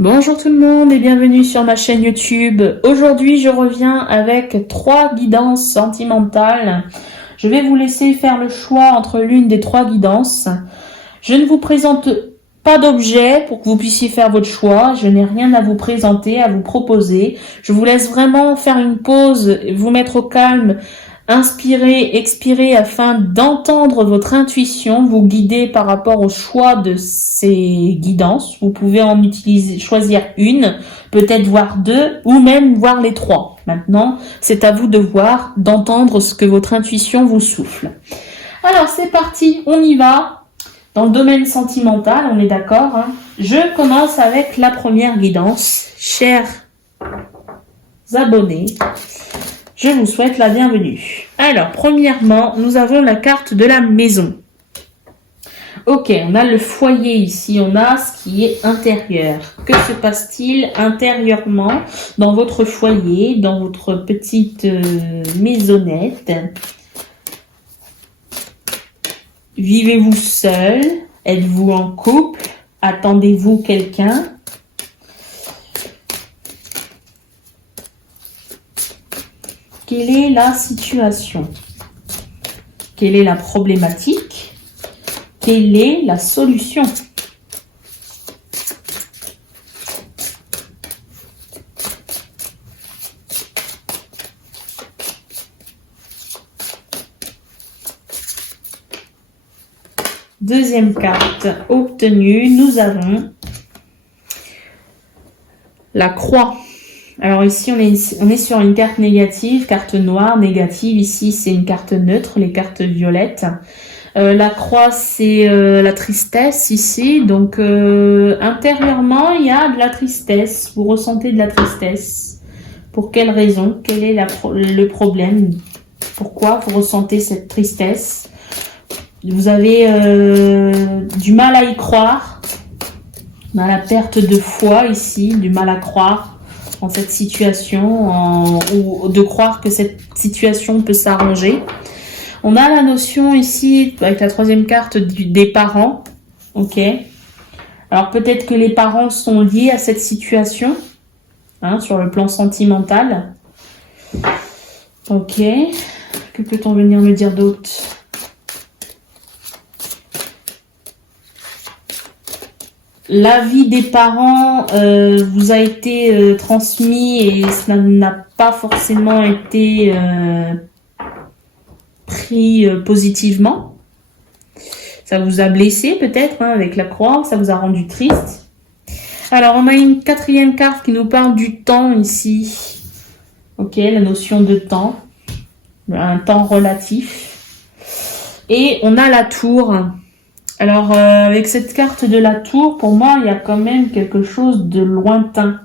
Bonjour tout le monde et bienvenue sur ma chaîne YouTube. Aujourd'hui, je reviens avec 3 guidances sentimentales. Je vais vous laisser faire le choix entre l'une des 3 guidances. Je ne vous présente pas d'objet pour que vous puissiez faire votre choix. Je n'ai rien à vous présenter, à vous proposer. Je vous laisse vraiment faire une pause, vous mettre au calme, inspirer, expirer afin d'entendre votre intuition, vous guider par rapport au choix de ces guidances. Vous pouvez en choisir une, peut-être voir 2 ou même voir les 3. Maintenant, c'est à vous de voir, d'entendre ce que votre intuition vous souffle. Alors, c'est parti, on y va. Dans le domaine sentimental, on est d'accord, hein. Je commence avec la première guidance. Chers abonnés, je vous souhaite la bienvenue. Alors, premièrement, nous avons la carte de la maison. Ok, on a le foyer ici, on a ce qui est intérieur. Que se passe-t-il intérieurement dans votre foyer, dans votre petite maisonnette? Vivez-vous seul? Êtes-vous en couple? Attendez-vous quelqu'un? Quelle est la situation? Quelle est la problématique? Quelle est la solution? Deuxième carte obtenue, nous avons la croix. Alors ici, on est sur une carte négative, carte noire, négative. Ici, c'est une carte neutre, les cartes violettes. La croix, c'est la tristesse ici. Donc, intérieurement, il y a de la tristesse. Vous ressentez de la tristesse. Pour quelle raison? Quel est le problème? Pourquoi vous ressentez cette tristesse? Vous avez du mal à y croire. On a la perte de foi ici, du mal à croire en cette situation, ou de croire que cette situation peut s'arranger. On a la notion ici, avec la troisième carte, des parents. Ok. Alors peut-être que les parents sont liés à cette situation, hein, sur le plan sentimental. Ok. Que peut-on venir me dire d'autre? L'avis des parents vous a été transmis et cela n'a pas forcément été pris positivement. Ça vous a blessé peut-être, hein, avec la croix, ça vous a rendu triste. Alors on a une quatrième carte qui nous parle du temps ici. Ok, la notion de temps, un temps relatif. Et on a la tour. Alors, avec cette carte de la tour, pour moi, il y a quand même quelque chose de lointain.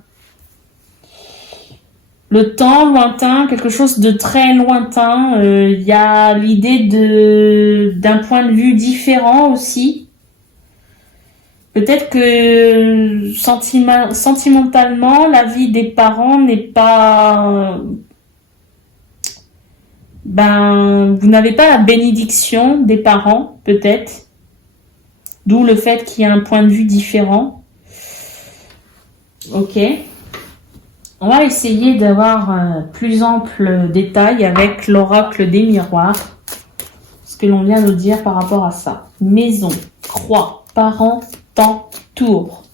Le temps lointain, quelque chose de très lointain. Il y a l'idée d'un point de vue différent aussi. Peut-être que sentimentalement, la vie des parents n'est pas... vous n'avez pas la bénédiction des parents, peut-être. D'où le fait qu'il y a un point de vue différent. Ok. On va essayer d'avoir plus ample détail avec l'oracle des miroirs. Ce que l'on vient nous dire par rapport à ça. Maison, croix, parents, temps, tour.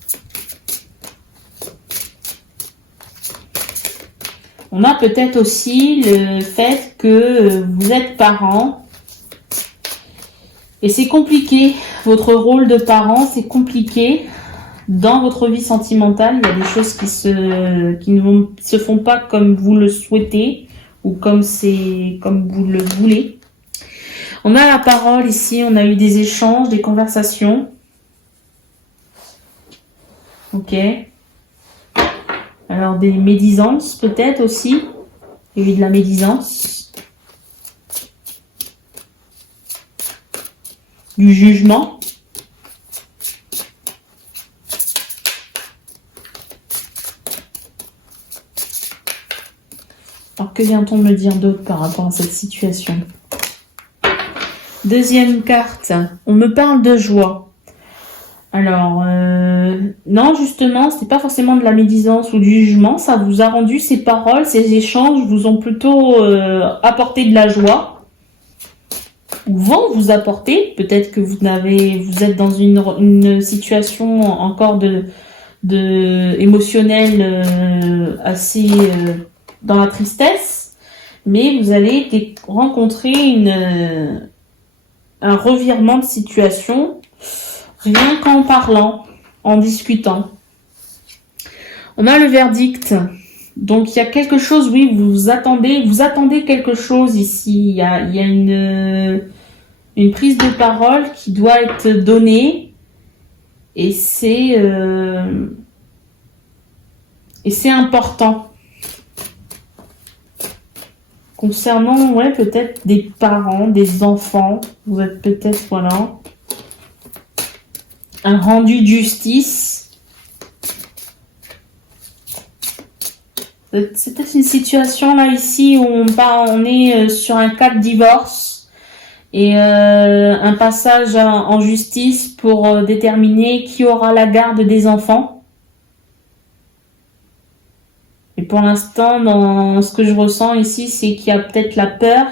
On a peut-être aussi le fait que vous êtes parents. Et c'est compliqué, votre rôle de parent, c'est compliqué. Dans votre vie sentimentale, il y a des choses qui ne se font pas comme vous le souhaitez ou comme vous le voulez. On a la parole ici, on a eu des échanges, des conversations. Ok. Alors des médisances peut-être aussi. Il y a eu de la médisance. Du jugement. Alors, que vient-on me dire d'autre par rapport à cette situation? Deuxième carte, on me parle de joie. Alors, Non, justement, c'est pas forcément de la médisance ou du jugement. Ça vous a rendu, ces paroles, ces échanges vous ont plutôt apporté de la joie, ou vont vous apporter. Peut-être que vous êtes dans une situation encore de émotionnelle assez dans la tristesse, mais vous allez rencontrer un revirement de situation rien qu'en parlant, en discutant. On a le verdict. Donc il y a quelque chose, oui, vous attendez quelque chose ici. Il y a une prise de parole qui doit être donnée, et c'est important. Concernant, ouais, peut-être des parents, des enfants, vous êtes peut-être, voilà, un rendu de justice. C'est peut-être une situation là ici où on est sur un cas de divorce et un passage en justice pour déterminer qui aura la garde des enfants. Et pour l'instant, dans ce que je ressens ici, c'est qu'il y a peut-être la peur.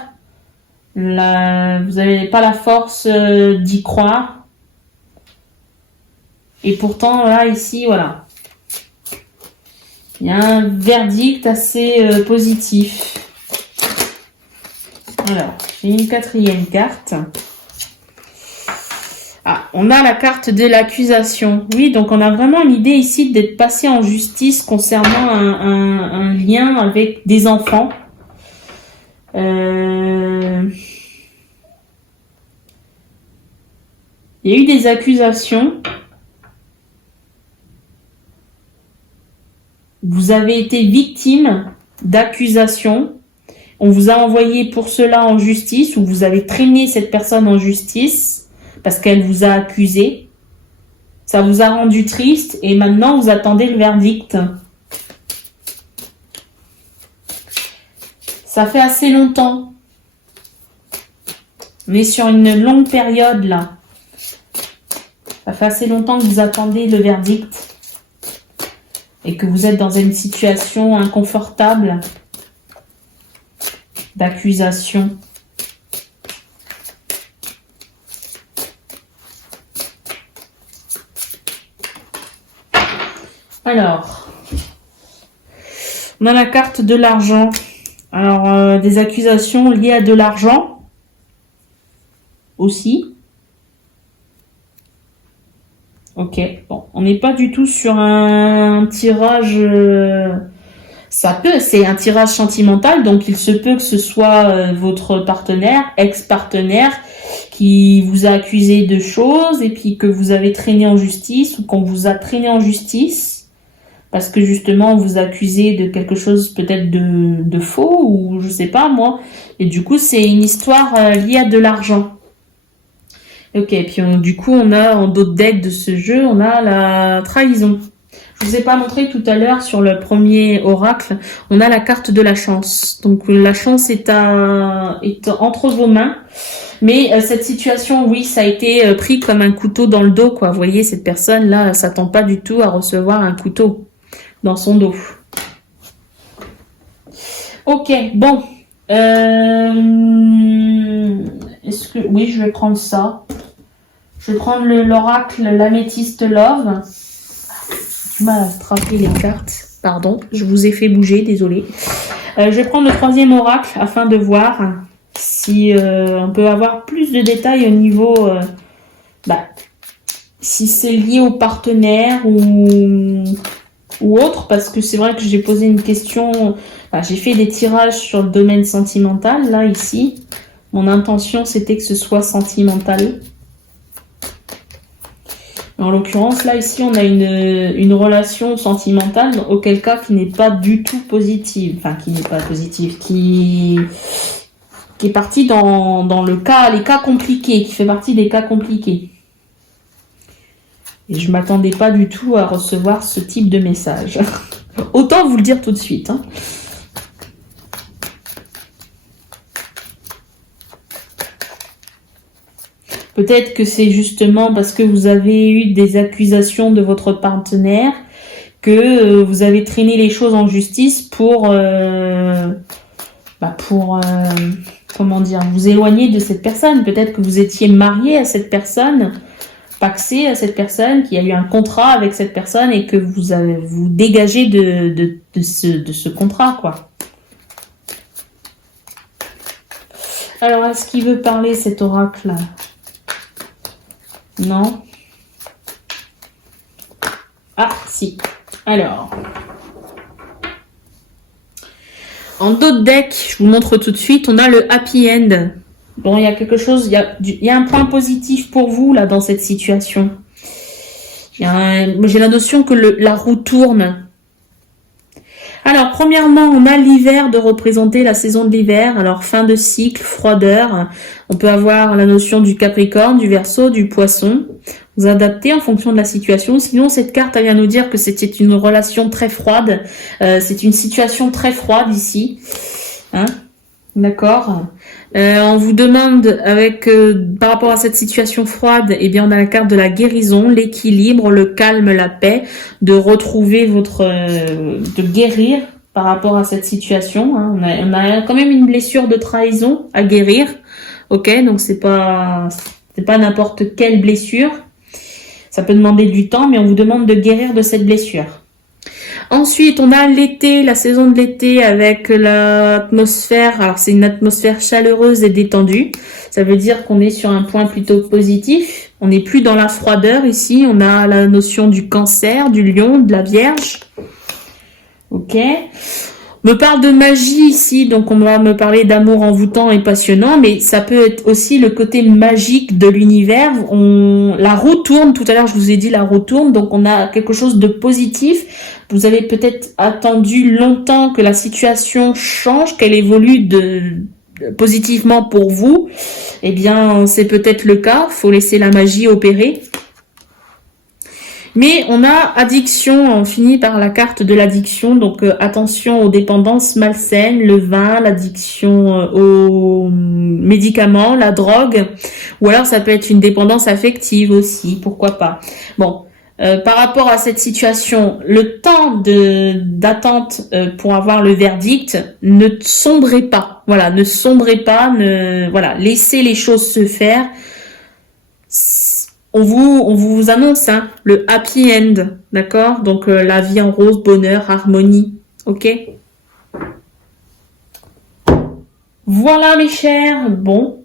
Vous n'avez pas la force d'y croire. Et pourtant, là, ici, voilà. Il y a un verdict assez positif. Alors, j'ai une quatrième carte. Ah, on a la carte de l'accusation. Oui, donc on a vraiment l'idée ici d'être passé en justice concernant un lien avec des enfants. Il y a eu des accusations. Vous avez été victime d'accusations. On vous a envoyé pour cela en justice, ou vous avez traîné cette personne en justice parce qu'elle vous a accusé. Ça vous a rendu triste et maintenant vous attendez le verdict. Ça fait assez longtemps. On est sur une longue période là. Ça fait assez longtemps que vous attendez le verdict et que vous êtes dans une situation inconfortable d'accusation. Alors, on a la carte de l'argent. Alors, des accusations liées à de l'argent aussi. Ok, bon, on n'est pas du tout sur un tirage... c'est un tirage sentimental, donc il se peut que ce soit votre partenaire, ex-partenaire, qui vous a accusé de choses et puis que vous avez traîné en justice ou qu'on vous a traîné en justice parce que justement on vous accusez de quelque chose peut-être de faux ou je sais pas moi. Et du coup c'est une histoire liée à de l'argent. Ok, puis du coup on a en d'autres decks de ce jeu, on a la trahison. Je vous ai pas montré tout à l'heure sur le premier oracle, on a la carte de la chance. Donc la chance est entre vos mains. Mais cette situation, oui, ça a été pris comme un couteau dans le dos, quoi. Vous voyez, cette personne-là, elle s'attend pas du tout à recevoir un couteau dans son dos. Ok, bon. Est-ce que... Oui, je vais prendre ça. Je vais prendre l'oracle l'améthyste love. J'ai du mal à attraper les cartes. Pardon, je vous ai fait bouger, désolé. Je vais prendre le troisième oracle afin de voir si on peut avoir plus de détails au niveau si c'est lié au partenaire ou autre, parce que c'est vrai que j'ai posé une question, j'ai fait des tirages sur le domaine sentimental, là, ici. Mon intention, c'était que ce soit sentimental. En l'occurrence, là, ici, on a une relation sentimentale, auquel cas qui n'est pas du tout positive. Enfin, qui n'est pas positive, qui est partie dans les cas compliqués, qui fait partie des cas compliqués. Et je m'attendais pas du tout à recevoir ce type de message. Autant vous le dire tout de suite. Hein. Peut-être que c'est justement parce que vous avez eu des accusations de votre partenaire que vous avez traîné les choses en justice pour comment dire, vous éloigner de cette personne. Peut-être que vous étiez marié à cette personne, paxé à cette personne, qui a eu un contrat avec cette personne et que vous dégagez de ce contrat, quoi. Alors, est-ce qu'il veut parler, cet oracle? Non? Ah, si. Alors. En d'autres decks, je vous montre tout de suite, on a le happy end. Bon, il y a quelque chose, il y a un point positif pour vous, là, dans cette situation. J'ai la notion que la roue tourne. Alors, premièrement, on a l'hiver de représenter la saison de l'hiver. Alors, fin de cycle, froideur. On peut avoir la notion du Capricorne, du Verseau, du Poisson. Vous adaptez en fonction de la situation. Sinon, cette carte, elle vient nous dire que c'était une relation très froide. C'est une situation très froide ici. Hein? D'accord. On vous demande par rapport à cette situation froide, eh bien on a la carte de la guérison, l'équilibre, le calme, la paix, de retrouver de guérir par rapport à cette situation. Hein. On a quand même une blessure de trahison à guérir. Ok, donc c'est pas n'importe quelle blessure. Ça peut demander du temps, mais on vous demande de guérir de cette blessure. Ensuite, on a l'été, la saison de l'été avec l'atmosphère. Alors, c'est une atmosphère chaleureuse et détendue. Ça veut dire qu'on est sur un point plutôt positif. On n'est plus dans la froideur ici. On a la notion du cancer, du lion, de la vierge. Ok. On me parle de magie ici, donc on va me parler d'amour envoûtant et passionnant, mais ça peut être aussi le côté magique de l'univers. La roue tourne, tout à l'heure je vous ai dit la roue tourne, donc on a quelque chose de positif. Vous avez peut-être attendu longtemps que la situation change, qu'elle évolue positivement pour vous. Eh bien, c'est peut-être le cas, faut laisser la magie opérer. Mais on a addiction, on finit par la carte de l'addiction, donc attention aux dépendances malsaines, le vin, l'addiction aux médicaments, la drogue, ou alors ça peut être une dépendance affective aussi, pourquoi pas. Bon, par rapport à cette situation, le temps d'attente pour avoir le verdict, ne sombrez pas, voilà, ne sombrez pas, voilà, laissez les choses se faire. On vous annonce le happy end, d'accord? Donc la vie en rose, bonheur, harmonie, ok? Voilà mes chers, bon,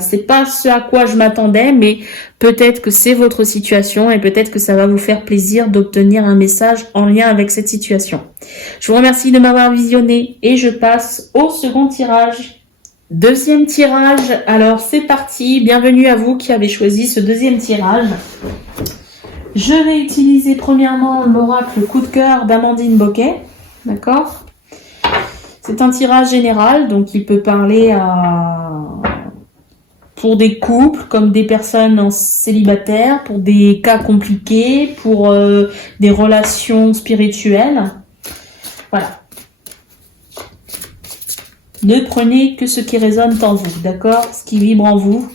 c'est pas ce à quoi je m'attendais, mais peut-être que c'est votre situation et peut-être que ça va vous faire plaisir d'obtenir un message en lien avec cette situation. Je vous remercie de m'avoir visionné et je passe au second tirage. Deuxième tirage, alors c'est parti, bienvenue à vous qui avez choisi ce deuxième tirage. Je vais utiliser premièrement l'oracle coup de cœur d'Amandine Boquet, d'accord? C'est un tirage général, donc il peut parler pour des couples, comme des personnes célibataires, pour des cas compliqués, pour des relations spirituelles, voilà. Ne prenez que ce qui résonne en vous, d'accord? Ce qui vibre en vous.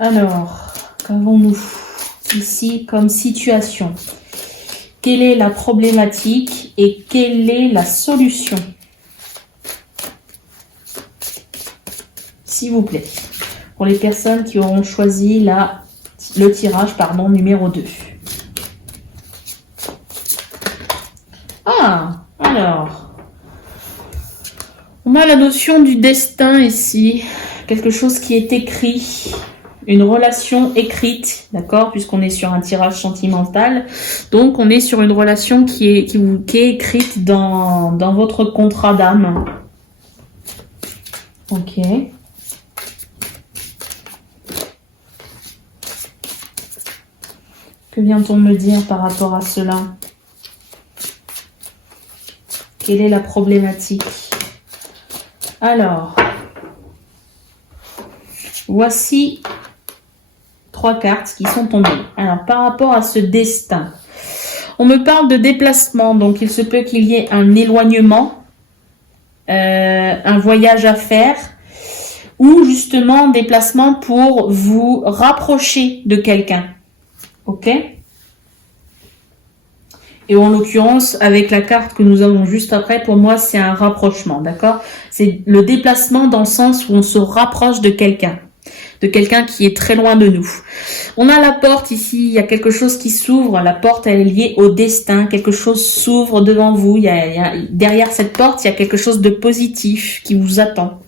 Alors, qu'avons-nous ici comme situation? Quelle est la problématique et quelle est la solution? S'il vous plaît. Pour les personnes qui auront choisi le tirage numéro 2. Ah, alors, on a la notion du destin ici, quelque chose qui est écrit, une relation écrite, d'accord, puisqu'on est sur un tirage sentimental, donc on est sur une relation qui est écrite dans votre contrat d'âme. Ok. Que vient-on me dire par rapport à cela ? Quelle est la problématique? Alors, voici 3 cartes qui sont tombées. Alors, par rapport à ce destin, on me parle de déplacement, donc il se peut qu'il y ait un éloignement, un voyage à faire. ou justement des placements pour vous rapprocher de quelqu'un. Ok? Et en l'occurrence, avec la carte que nous avons juste après, pour moi, c'est un rapprochement, d'accord? C'est le déplacement dans le sens où on se rapproche de quelqu'un qui est très loin de nous. On a la porte ici, il y a quelque chose qui s'ouvre, la porte elle est liée au destin, quelque chose s'ouvre devant vous, derrière cette porte, il y a quelque chose de positif qui vous attend.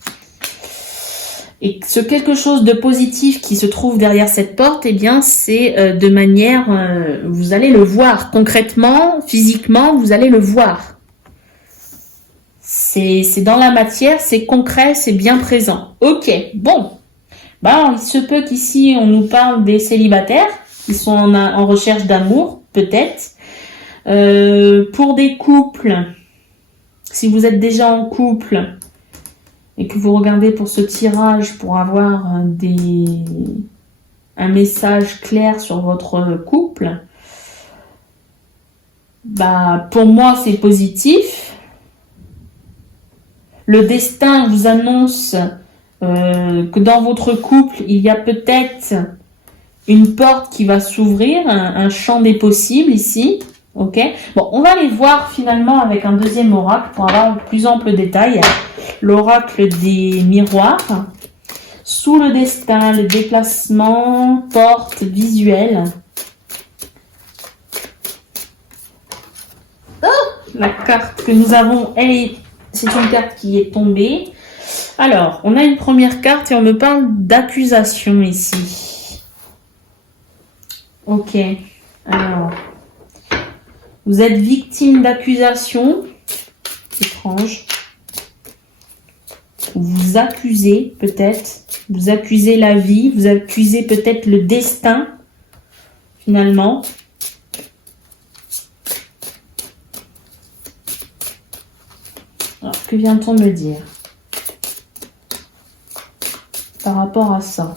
Et ce quelque chose de positif qui se trouve derrière cette porte, eh bien, c'est de manière, vous allez le voir concrètement, physiquement, vous allez le voir. C'est dans la matière, c'est concret, c'est bien présent. Ok, bon. Bah, il se peut qu'ici, on nous parle des célibataires qui sont en recherche d'amour, peut-être. Pour des couples, si vous êtes déjà en couple, et que vous regardez pour ce tirage pour avoir un message clair sur votre couple, bah, pour moi, c'est positif. Le destin vous annonce que dans votre couple, il y a peut-être une porte qui va s'ouvrir, un champ des possibles ici. Ok. Bon, on va aller voir finalement avec un deuxième oracle pour avoir plus ample détail. L'oracle des miroirs. Sous le destin, le déplacement, porte visuelle. Oh, la carte que nous avons, c'est une carte qui est tombée. Alors, on a une première carte et on me parle d'accusation ici. Ok. Alors, vous êtes victime d'accusation. Étrange. Vous accusez peut-être. Vous accusez la vie. Vous accusez peut-être le destin. Finalement. Alors, que vient-on me dire par rapport à ça?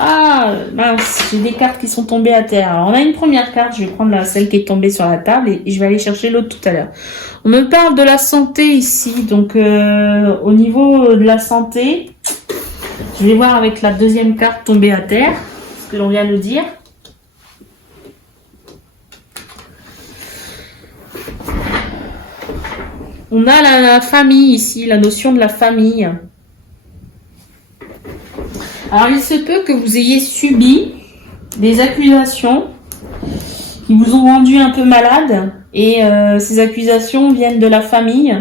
Ah, mince, j'ai des cartes qui sont tombées à terre. Alors, on a une première carte, je vais prendre celle qui est tombée sur la table et je vais aller chercher l'autre tout à l'heure. On me parle de la santé ici, donc au niveau de la santé, je vais voir avec la deuxième carte tombée à terre, ce que l'on vient de dire. On a la famille ici, la notion de la famille. Alors, il se peut que vous ayez subi des accusations qui vous ont rendu un peu malade et ces accusations viennent de la famille.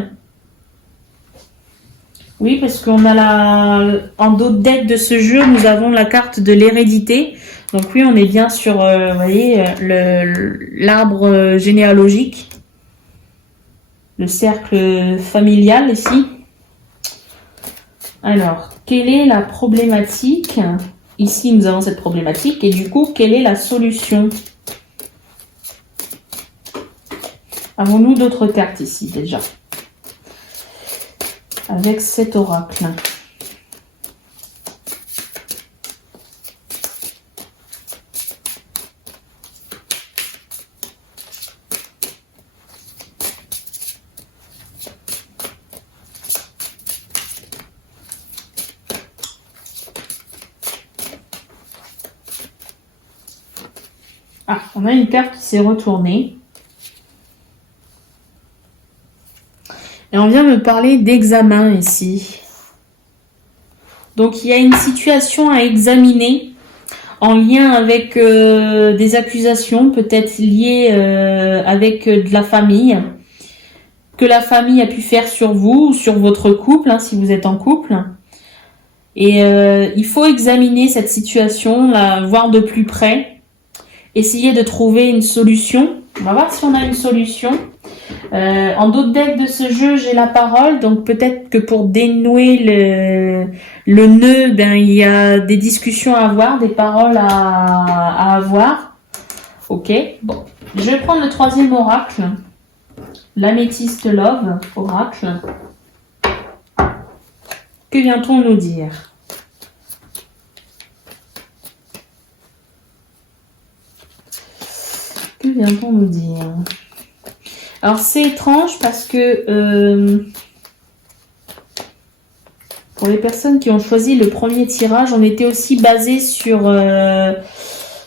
Oui, parce qu'on a en dos de deck de ce jeu, nous avons la carte de l'hérédité. Donc oui, on est bien sur, vous voyez, l'arbre généalogique, le cercle familial ici. Alors, quelle est la problématique? Ici, nous avons cette problématique. Et du coup, quelle est la solution? Avons-nous d'autres cartes ici, déjà? Avec cet oracle. Ah, on a une carte qui s'est retournée. Et on vient me parler d'examen ici. Donc, il y a une situation à examiner en lien avec des accusations, peut-être liées avec de la famille, que la famille a pu faire sur vous ou sur votre couple, hein, si vous êtes en couple. Et il faut examiner cette situation, la voir de plus près. Essayer de trouver une solution. On va voir si on a une solution. En dos de deck de ce jeu, j'ai la parole. Donc peut-être que pour dénouer le nœud, il y a des discussions à avoir, des paroles à avoir. Ok. Bon. Je vais prendre le troisième oracle. L'améthyste Love, oracle. Que vient-on nous dire ? Que vient-on nous dire? Alors c'est étrange parce que pour les personnes qui ont choisi le premier tirage, on était aussi basé sur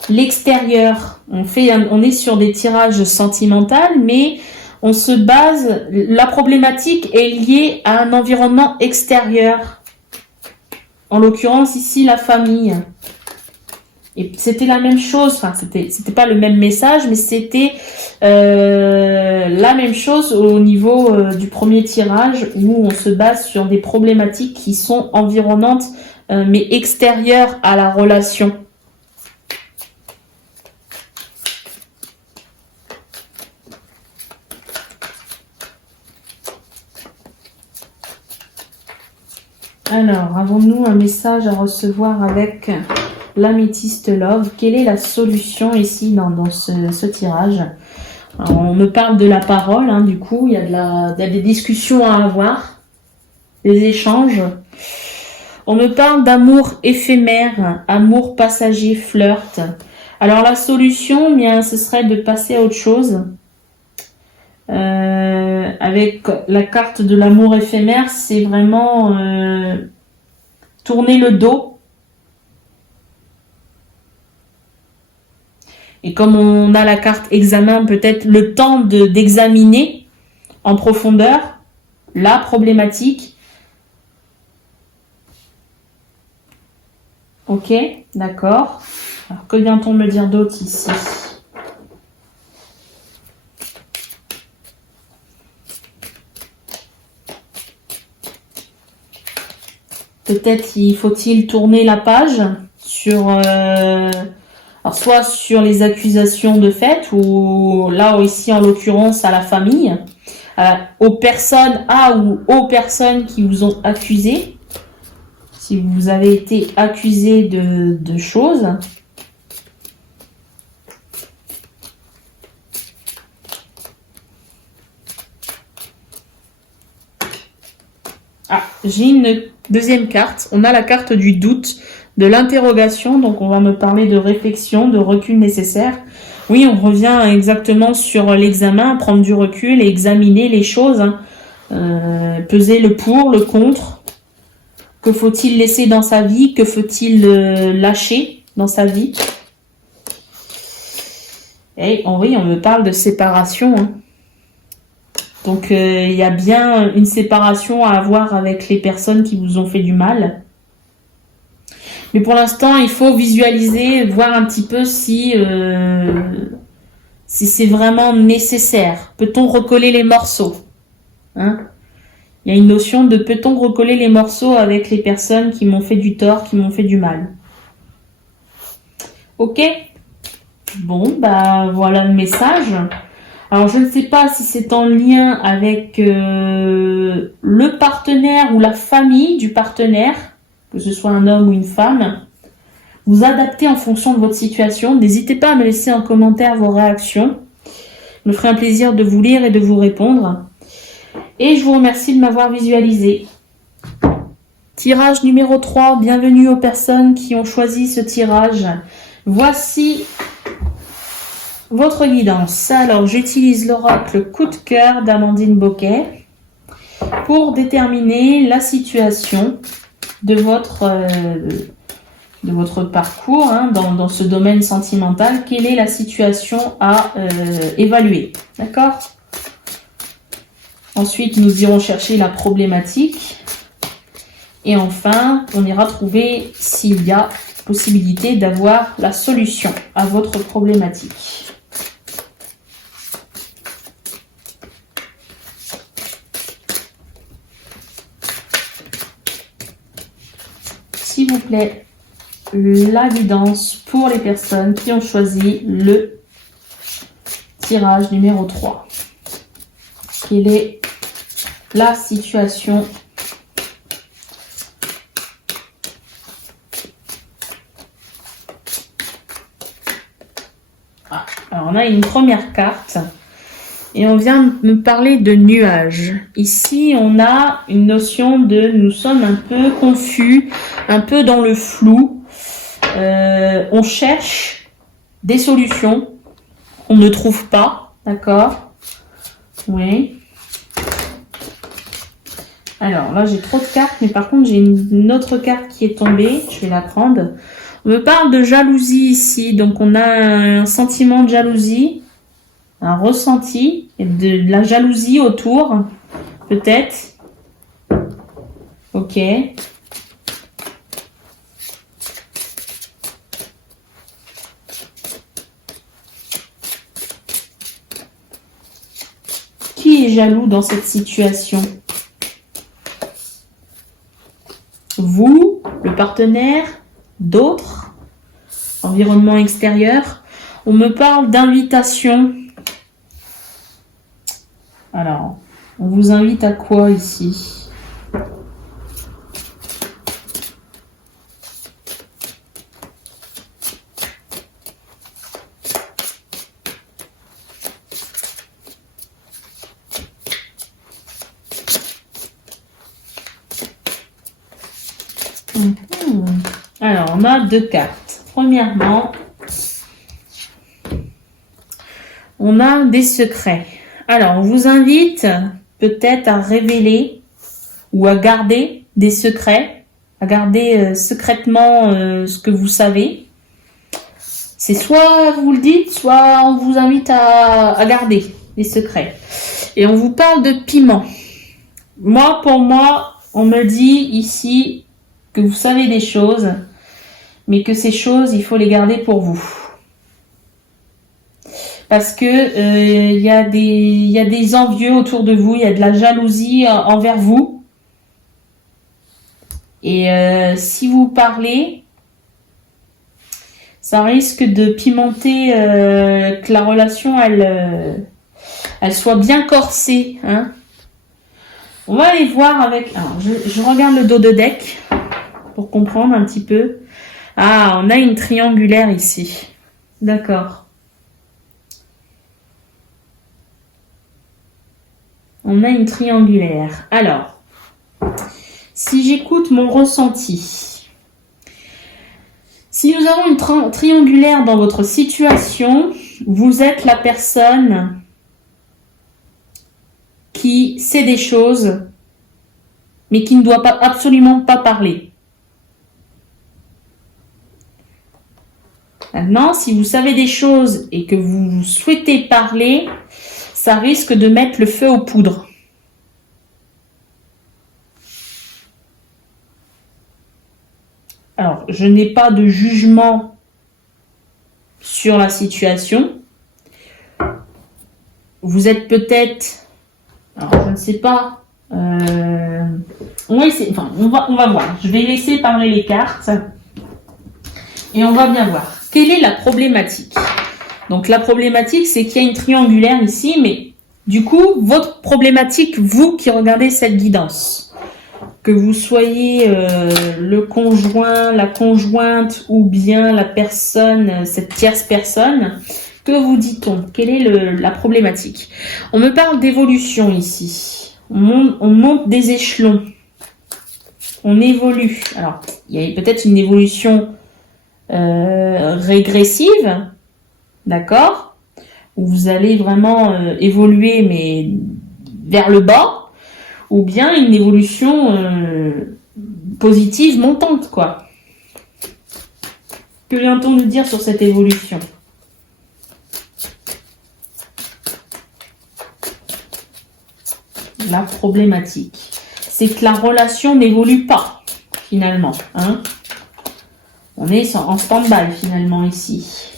l'extérieur. On est sur des tirages sentimentaux, mais on se base, la problématique est liée à un environnement extérieur. En l'occurrence ici la famille. Et c'était la même chose, enfin c'était pas le même message, mais c'était la même chose au niveau du premier tirage où on se base sur des problématiques qui sont environnantes mais extérieures à la relation. Alors, avons-nous un message à recevoir avec l'améthyste love? Quelle est la solution ici dans ce tirage? Alors, on me parle de la parole, hein, du coup, il y a des discussions à avoir, des échanges. On me parle d'amour éphémère, amour passager, flirt. Alors la solution, bien, ce serait de passer à autre chose. Avec la carte de l'amour éphémère, c'est vraiment tourner le dos. Et comme on a la carte examen, peut-être le temps d'examiner en profondeur la problématique. Ok, d'accord. Alors, que vient-on me dire d'autre ici? Peut-être faut-il tourner la page sur... alors soit sur les accusations de fait, ou là ici en l'occurrence à la famille, aux personnes ou aux personnes qui vous ont accusé, si vous avez été accusé de choses. Ah, j'ai une deuxième carte. On a la carte du doute, de l'interrogation. Donc, on va me parler de réflexion, de recul nécessaire. Oui, on revient exactement sur l'examen, prendre du recul et examiner les choses. Hein. Peser le pour, le contre. Que faut-il laisser dans sa vie? Que faut-il lâcher dans sa vie? Et oui, on me parle de séparation. Hein. Donc, il y a bien une séparation à avoir avec les personnes qui vous ont fait du mal. Mais pour l'instant, il faut visualiser, voir un petit peu si c'est vraiment nécessaire. Peut-on recoller les morceaux? Hein? Il y a une notion de peut-on recoller les morceaux avec les personnes qui m'ont fait du tort, qui m'ont fait du mal. Ok? Bon, bah voilà le message. Alors, je ne sais pas si c'est en lien avec le partenaire ou la famille du partenaire, que ce soit un homme ou une femme. Vous adaptez en fonction de votre situation. N'hésitez pas à me laisser en commentaire vos réactions. Je me ferai un plaisir de vous lire et de vous répondre. Et je vous remercie de m'avoir visualisé. Tirage numéro 3. Bienvenue aux personnes qui ont choisi ce tirage. Voici votre guidance. Alors, j'utilise l'oracle coup de cœur d'Amandine Boquet pour déterminer la situation de votre parcours hein, dans ce domaine sentimental. Quelle est la situation à évaluer? D'accord? Ensuite, nous irons chercher la problématique. Et enfin, on ira trouver s'il y a possibilité d'avoir la solution à votre problématique. S'il vous plaît, la guidance pour les personnes qui ont choisi le tirage numéro 3. Quelle est la situation ? Alors on a une première carte et on vient me parler de nuages. Ici, on a une notion de nous sommes un peu confus, un peu dans le flou. On cherche des solutions, on ne trouve pas, d'accord ? Oui. Alors là, j'ai trop de cartes, mais par contre, j'ai une autre carte qui est tombée. Je vais la prendre. On me parle de jalousie ici. Donc, on a un sentiment de jalousie, un ressenti, et de la jalousie autour, peut-être. Ok. Qui est jaloux dans cette situation? Vous, le partenaire, d'autres, environnement extérieur. On me parle d'invitation. Alors, on vous invite à quoi ici? Alors, on a deux cartes. Premièrement, on a des secrets. Alors, on vous invite peut-être à révéler ou à garder des secrets, à garder secrètement ce que vous savez. C'est soit vous le dites, soit on vous invite à garder les secrets. Et on vous parle de piment. Moi, pour moi, on me dit ici que vous savez des choses, mais que ces choses, il faut les garder pour vous. Parce que y a des envieux autour de vous, il y a de la jalousie envers vous. Et si vous parlez, ça risque de pimenter que la relation, elle soit bien corsée. Hein. On va aller voir avec... Alors, je regarde le dos de deck pour comprendre un petit peu. Ah, on a une triangulaire ici. D'accord. On a une triangulaire. Alors, si j'écoute mon ressenti, si nous avons une triangulaire dans votre situation, vous êtes la personne qui sait des choses, mais qui ne doit absolument pas parler. Maintenant, si vous savez des choses et que vous souhaitez parler, ça risque de mettre le feu aux poudres. Alors, je n'ai pas de jugement sur la situation. Vous êtes peut-être... Alors, je ne sais pas... on va voir. Je vais laisser parler les cartes. Et on va bien voir. Quelle est la problématique? Donc la problématique, c'est qu'il y a une triangulaire ici, mais du coup, votre problématique, vous qui regardez cette guidance, que vous soyez le conjoint, la conjointe ou bien la personne, cette tierce personne, que vous dit-on? Quelle est la problématique? On me parle d'évolution ici. On monte des échelons. On évolue. Alors, il y a peut-être une évolution régressive, d'accord, où vous allez vraiment évoluer mais vers le bas, ou bien une évolution positive montante, quoi. Que vient-on nous dire sur cette évolution? La problématique, c'est que la relation n'évolue pas finalement, hein. On est en stand-by finalement ici.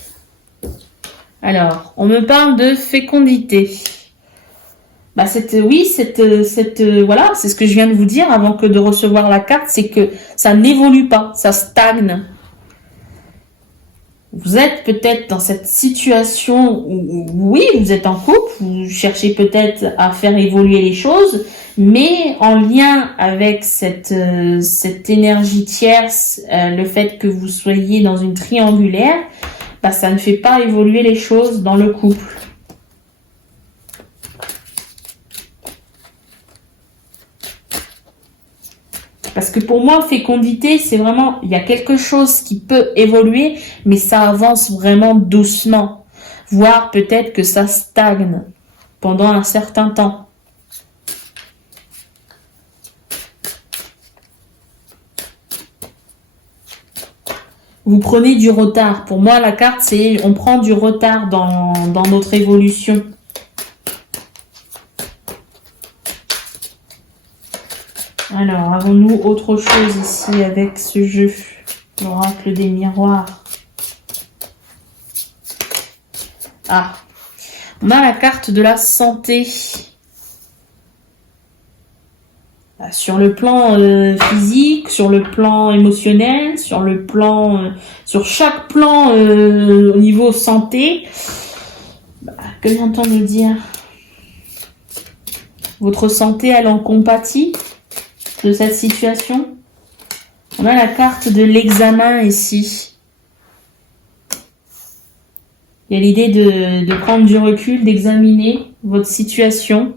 Alors, on me parle de fécondité. Bah voilà, c'est ce que je viens de vous dire avant que de recevoir la carte, c'est que ça n'évolue pas, ça stagne. Vous êtes peut-être dans cette situation où, oui, vous êtes en couple, vous cherchez peut-être à faire évoluer les choses, mais en lien avec cette énergie tierce, le fait que vous soyez dans une triangulaire, bah, ça ne fait pas évoluer les choses dans le couple. Parce que pour moi, fécondité, c'est vraiment, il y a quelque chose qui peut évoluer, mais ça avance vraiment doucement. Voire peut-être que ça stagne. pendant un certain temps. Vous prenez du retard. Pour moi, la carte, c'est on prend du retard dans notre évolution. Alors, avons-nous autre chose ici avec ce jeu? L'oracle des miroirs. Ah, on a la carte de la santé. Sur le plan physique, sur le plan émotionnel, sur chaque plan au niveau santé. Que vient-on nous dire? Votre santé, elle en compatit de cette situation? On a la carte de l'examen ici. Il y a l'idée de prendre du recul, d'examiner votre situation,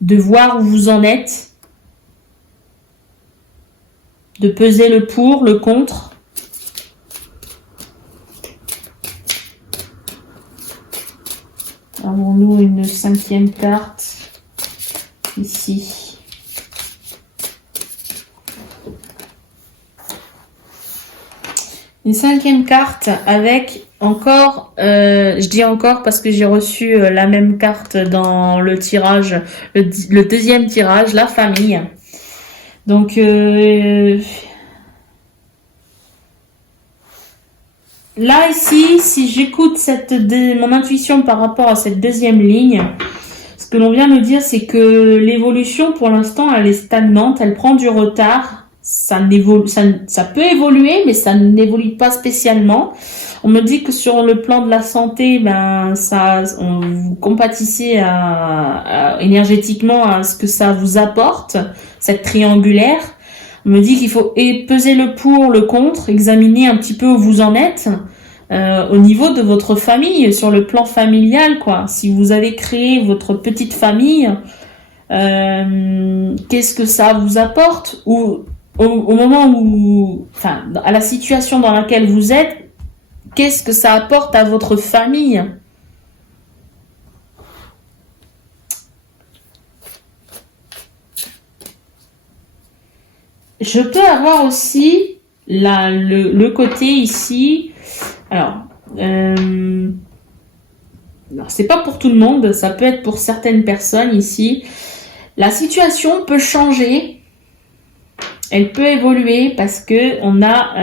de voir où vous en êtes, de peser le pour, le contre. Avons-nous une 5e carte ici? Une 5e carte avec encore, je dis encore parce que j'ai reçu la même carte dans le tirage, le 2e tirage, la famille. Donc, là, ici, si j'écoute mon intuition par rapport à cette 2e ligne, ce que l'on vient me dire, c'est que l'évolution, pour l'instant, elle est stagnante, elle prend du retard. Ça peut évoluer, mais ça n'évolue pas spécialement. On me dit que sur le plan de la santé, vous compatissez énergétiquement à ce que ça vous apporte, cette triangulaire. On me dit qu'il faut peser le pour, le contre, examiner un petit peu où vous en êtes au niveau de votre famille, sur le plan familial, quoi. Si vous avez créé votre petite famille, qu'est-ce que ça vous apporte? Ou au moment où, enfin, à la situation dans laquelle vous êtes, qu'est-ce que ça apporte à votre famille? Je peux avoir aussi le côté ici. Alors, c'est pas pour tout le monde, ça peut être pour certaines personnes ici. La situation peut changer. Elle peut évoluer parce que on a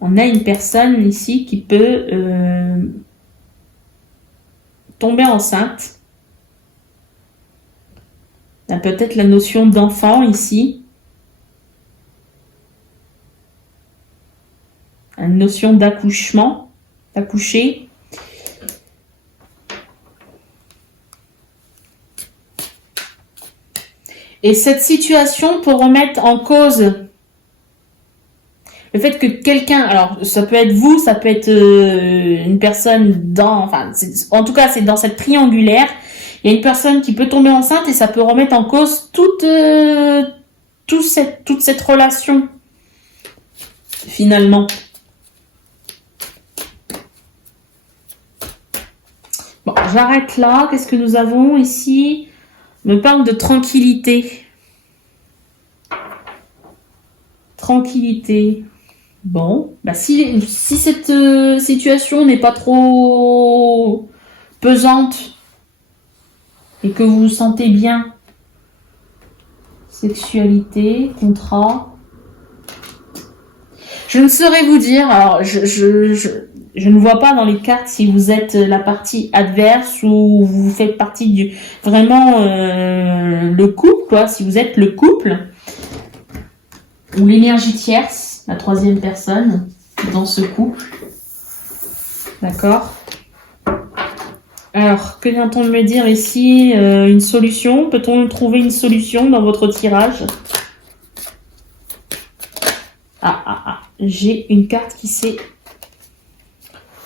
une personne ici qui peut tomber enceinte. Il y a peut-être la notion d'enfant ici. Une notion d'accouchement, d'accoucher. Et cette situation peut remettre en cause le fait que quelqu'un, alors ça peut être vous, ça peut être une personne en tout cas c'est dans cette triangulaire, il y a une personne qui peut tomber enceinte et ça peut remettre en cause toute cette relation finalement. Bon, j'arrête là. Qu'est-ce que nous avons ici? On me parle de tranquillité. Tranquillité. Bon, si cette situation n'est pas trop pesante et que vous vous sentez bien, sexualité, contrat, je ne saurais vous dire. Alors, je ne vois pas dans les cartes si vous êtes la partie adverse ou vous faites partie du vraiment le couple, quoi. Si vous êtes le couple ou l'énergie tierce, la 3e personne dans ce couple. D'accord. Alors, que vient-on de me dire ici? Une solution? Peut-on trouver une solution dans votre tirage? J'ai une carte qui s'est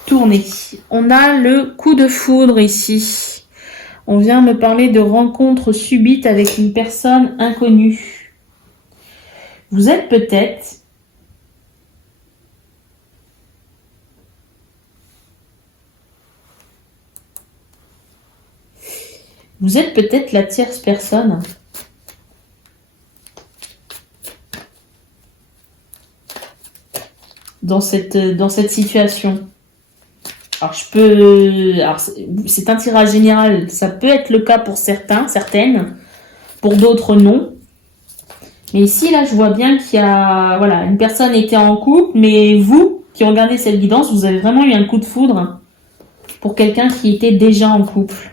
tournée. On a le coup de foudre ici. On vient me parler de rencontre subite avec une personne inconnue. Vous êtes peut-être Vous êtes peut-être la tierce personne. Dans cette situation. Alors, c'est un tirage général. Ça peut être le cas pour certains, certaines. Pour d'autres, non. Mais ici, là, je vois bien qu'il y a, voilà, une personne était en couple, mais vous, qui regardez cette guidance, vous avez vraiment eu un coup de foudre pour quelqu'un qui était déjà en couple.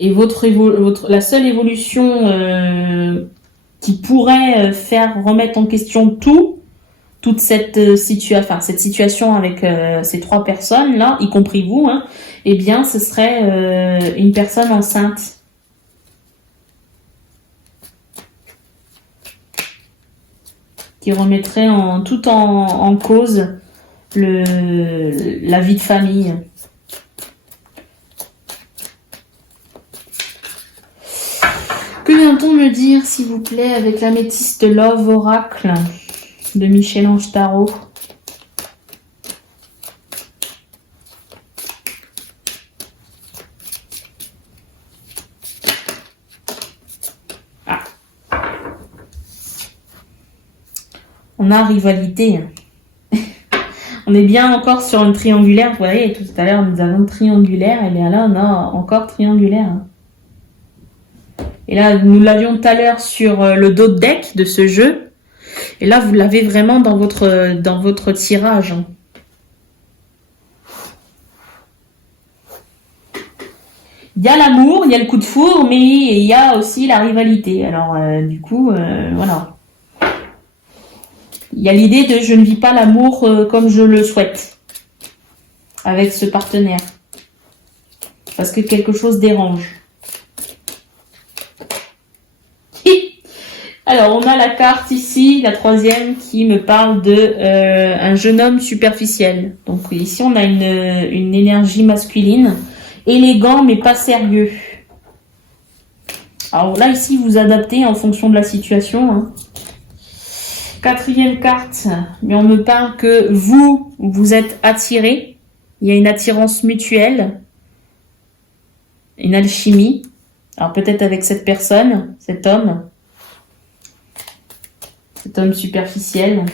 Et la seule évolution qui pourrait faire remettre en question toute cette situation avec ces 3 personnes là, y compris vous, hein, eh bien, ce serait une personne enceinte. Qui remettrait tout en cause la vie de famille. Que vient-on me dire, s'il vous plaît, avec l'améthyste Love Oracle de Michel-Ange Tarot? On a rivalité. On est bien encore sur une triangulaire. Vous voyez, tout à l'heure, nous avons triangulaire. Et bien là, on a encore triangulaire. Et là, nous l'avions tout à l'heure sur le dos de deck de ce jeu. Et là, vous l'avez vraiment dans votre tirage. Il y a l'amour, il y a le coup de foudre, mais il y a aussi la rivalité. Alors, du coup, voilà. Il y a l'idée de je ne vis pas l'amour comme je le souhaite avec ce partenaire. Parce que quelque chose dérange. Alors, on a la carte ici, la 3e, qui me parle de un jeune homme superficiel. Donc ici, on a une énergie masculine, élégant mais pas sérieux. Alors là, ici, vous adaptez en fonction de la situation. Hein. 4e carte, mais on me parle que vous êtes attirés. Il y a une attirance mutuelle, une alchimie. Alors peut-être avec cette personne, cet homme superficiel.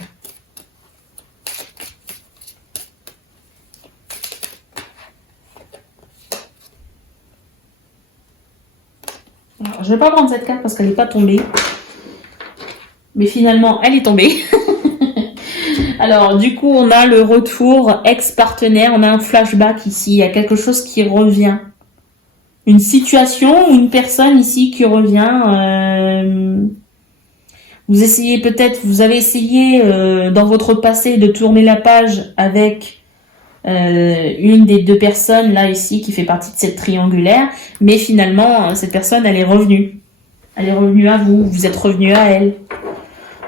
Alors, je ne vais pas prendre cette carte parce qu'elle n'est pas tombée. Mais finalement, elle est tombée. Alors, du coup, on a le retour ex-partenaire. On a un flashback ici. Il y a quelque chose qui revient. Une situation ou une personne ici qui revient. Vous avez essayé dans votre passé de tourner la page avec une des 2 personnes là ici qui fait partie de cette triangulaire, mais finalement cette personne elle est revenue à vous êtes revenu à elle.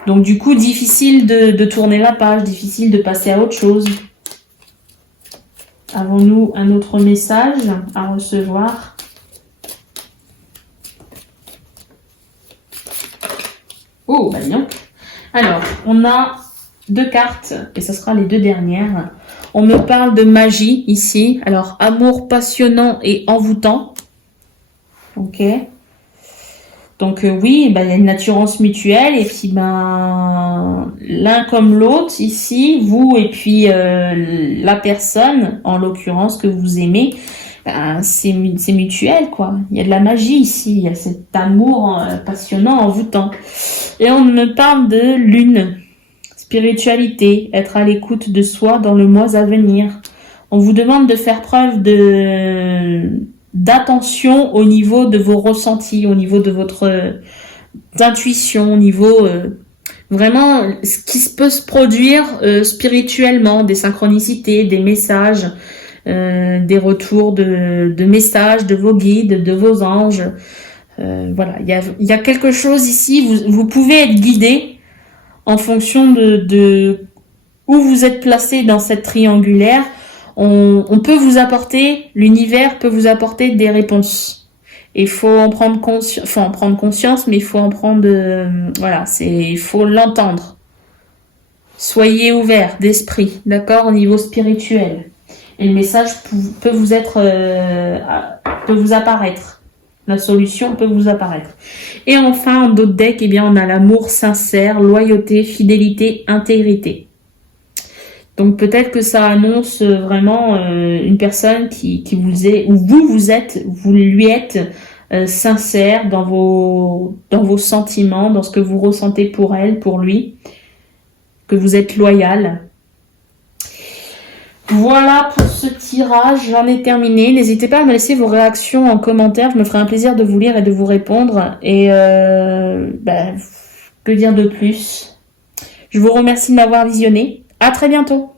Donc du coup difficile de tourner la page, difficile de passer à autre chose. Avons-nous un autre message à recevoir? Oh, bah non. Alors, on a 2 cartes, et ce sera les 2 dernières. On me parle de magie, ici. Alors, amour passionnant et envoûtant. Ok. Donc, oui, bah, il y a une attirance mutuelle, et puis, ben, l'un comme l'autre, ici, vous et puis la personne, en l'occurrence, que vous aimez, c'est mutuel, quoi. Il y a de la magie ici, il y a cet amour passionnant, envoûtant. Et on me parle de lune, spiritualité, être à l'écoute de soi dans le mois à venir. On vous demande de faire preuve d'attention au niveau de vos ressentis, au niveau de votre intuition, au niveau vraiment ce qui peut se produire spirituellement, des synchronicités, des messages, des retours de messages de vos guides, de vos anges. Voilà, il y a quelque chose ici, vous pouvez être guidé en fonction de où vous êtes placé dans cette triangulaire. On peut vous apporter, l'univers peut vous apporter des réponses. Il faut en prendre conscience, mais il faut en prendre, il faut l'entendre. Soyez ouverts d'esprit, d'accord, au niveau spirituel. Et le message peut vous être peut vous apparaître. La solution peut vous apparaître. Et enfin, en d'autres decks, eh bien, on a l'amour sincère, loyauté, fidélité, intégrité. Donc peut-être que ça annonce vraiment une personne qui vous est, ou vous lui êtes sincère dans vos sentiments, dans ce que vous ressentez pour elle, pour lui, que vous êtes loyal. Voilà pour ce tirage, j'en ai terminé. N'hésitez pas à me laisser vos réactions en commentaire, je me ferai un plaisir de vous lire et de vous répondre. Et que dire de plus? Je vous remercie de m'avoir visionné. À très bientôt.